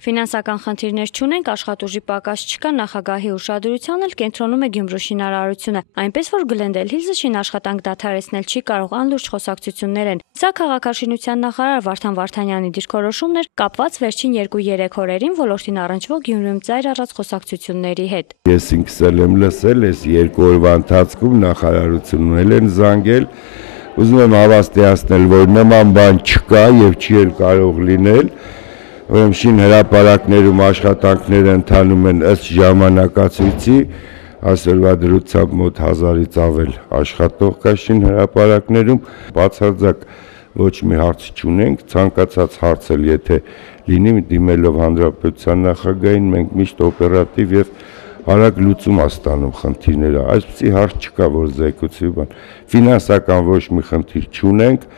Ֆինանսական խնդիրներ չունենք, աշխատուժի պակաս չկա, նախագահի ուշադրության էլ կենտրոնում է Գյումրու շինարարությունը, այնպես որ Glendale Hills-ը շինաշխատանք դադարեցնել չի կարող, անլուրջ խոսակցություններ են։ Սա քաղաքաշինության նախարար Վարդան Վարդանյանի դիրքորոշումն էր կապված վերջին 2-3 օրերին ոլորտին առնչվող Գյումրիում ծայր առած խոսակցությունների հետ։ Ես ինքս եմ լսել, այս 2 օրվա ընթացքում նախարարությունն են զանգել, ուզում եմ հավաստիացնել, որ նման բան չկա եւ չի էլ կարող լինել։ Ուրեմն շին հրապարակներում աշխատանքները ընթանում են ըստ ժամանակացույցի, այսօրվա դրությամբ մոտ 1000-ից ավել աշխատող կա շին հրապարակներում, բացարձակ ոչ մի հարց չունենք, ցանկացած հարց էլ եթե լինի դիմելով հանրապետության նախագահին, մենք միշտ օպերատիվ եւ արագ լուծում ստանում խնդիրները, այսպեսի հարց չկա, որ զեկուցի բան, ֆինանսական ոչ մի խնդիր չունենք,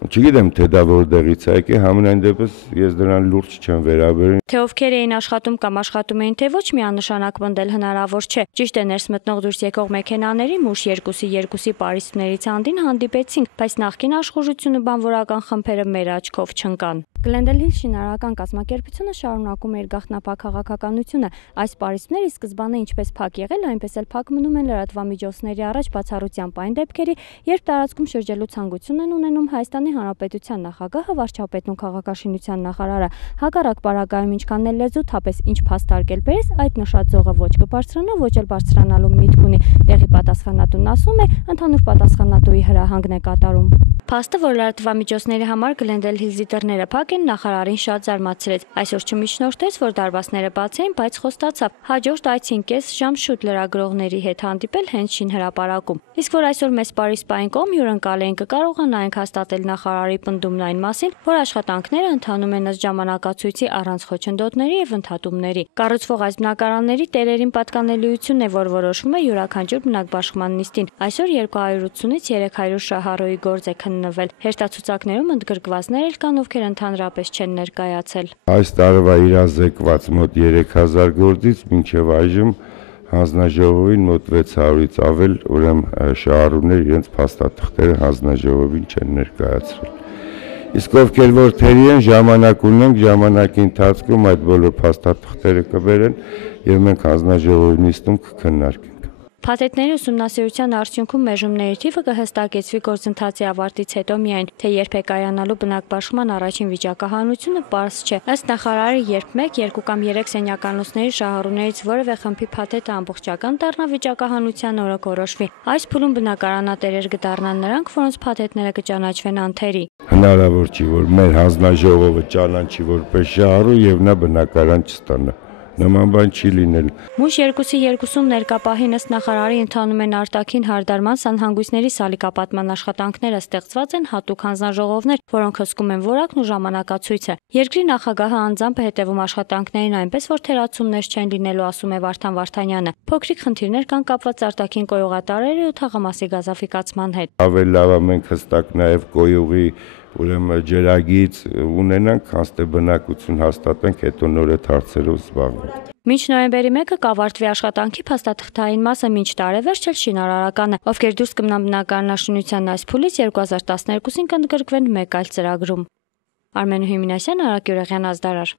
չգիտեմ թե դա որտեղից է եկել, համենայն դեպս ես դրան լուրջ չեմ վերաբերում։ Թե ովքեր էին աշխատում կամ աշխատում էին, թե ոչ միանշանակ պնդել հնարավոր չէ։ Ճիշտ է, ներս մտնող դուրս եկող մեքենաների մուշ 2-2-ի պարիսպներից հանդին հանդիպեցինք, բայց նախկին աշխուժությունը բանվորական խմբերը մեր աչքով չընկան։ Glendale Hills շինարարական կազմակերպությունը շարունակում է իր գաղտնապահ քաղաքականությունը։ Այս պարիսպները սկզբանե ինչպես փակ եղել, այնպես էլ փակ մնում են լրատվամիջոցների առաջ բացառությամբ այն դեպքերի, երբ տարածքում շրջելու ցանկություն են ունենում Հայաստանի Հանրապետության նախագահը, վարչապետն ու քաղաքաշինության նախարարը։ Հակառակ պարագայում ինչքան էլ լեզու թապես ինչ փաստարկել բերես, այդ նշած զողը ոչ կբարձրանա, ոչ էլ բարձրանալու միտք ունի։ Տեղի պատասխանատուն ասում է, ընդհանուր պատասխանատուի հրահանգն է կատարում։ Փաստը, որ լրատվամիջոցների համար Glendale Hills-ի դռները փակ են, նախարարին շատ զարմացրեց։ Այսօր չմիջնորդեց, որ դարբասները բաց էին, բայց խոստացավ հաջորդ այցին կես ժամ շուտ լրագրողների հետ հանդիպել հենց շին հրապարակում։ Իսկ որ այսօր մեծ պարիսպային կողմ հյուրընկալ էին, կկարողանայինք հաստատել նախարարի պնդումն այն մասին, որ աշխատանքները ընթանում են ըստ ժամանակացույցի առանց խոչընդոտների եւ ընդհատումների։ Կառուցվող այս բնակարանների տերերին պատկանելիությունն է, որ որոշվում է յուրաքանչյուր բնակբաշխման նիստին։ Այսօր 280-ից 300 շահառուի գործ է քննվել։ Հերթացուցակներում ընդգրկվածներ էլ կան, ովքեր ընդհանրապես չեն ներկայացել։ Այս տարվա իրազեկված մոտ 3000 գործից մինչև այժմ հանձնաժողովին մոտ 600-ից ավել ուրեմն շահառուներ իրենց փաստաթղթերը հանձնաժողովին չեն ներկայացրել։ Իսկ ովքեր որ թերի են ժամանակ ունենք, ժամանակի ընթացքում այդ բոլոր փաստաթղթերը կբերեն եւ մենք հանձնաժողովի նիստում կքննարկենք։ Փաթեթների ուսումնասիրության արդյունքում մեժումների թիվը կհստակեցվի գործընթացի ավարտից հետո միայն, թե երբ է կայանալու բնակբաշխման առաջին վիճակահանությունը պարզ չէ։ Ըստ նախարարի, երբ 1, 2 կամ 3 սենյականոցների շահառուներից որևէ խմբի փաթեթը ամբողջական դառնա, վիճակահանության օրը կորոշվի։ Այս փուլում բնակարանատերեր կդառնան նրանք, որոնց փաթեթները կճանաչվեն անթերի։ Հնարավոր չի, որ մեր հանձնաժողովը ճանաչի որպես շահառու եւ նա բնակարան չստանա։ Նման բան չի լինել։ Մուշ 2-2-ում ներկապահին ըստ նախարարի ընթանում են արտաքին հարդարման սանհանգույցների սալիկապատման աշխատանքները, ստեղծված են հատուկ հանձնաժողովներ, որոնք հսկում են որակն ու ժամանակացույցը։ Երկրի նախագահը անձամբ է հետևում աշխատանքներին, այնպես որ թերացումներ չեն լինելու, ասում է Վարդան Վարդանյանը։ Փոքրիկ խնդիրներ կան կապված արտաքին կոյուղատարերի ու թաղամասի գազաֆիկացման հետ։ Ավելի լավ է մենք հստակ նաեւ կոյուղի ուրեմն ջրագիծ ունենանք, հաստե բնակություն հաստատենք, հետո նոր այդ հարցերով զբաղվենք։ Մինչ նոյեմբերի 1-ը կավարտվի աշխատանքի փաստաթղթային մասը, մինչ տարեվերջ էլ շինարարականը, ովքեր դուրս կմնան բնակարանաշինության այս փուլից 2012-ին կընդգրկվեն մեկ այլ ծրագրում։ Արմեն Հյումինասյան, Արակ Յուրեղյան, Ազդարար։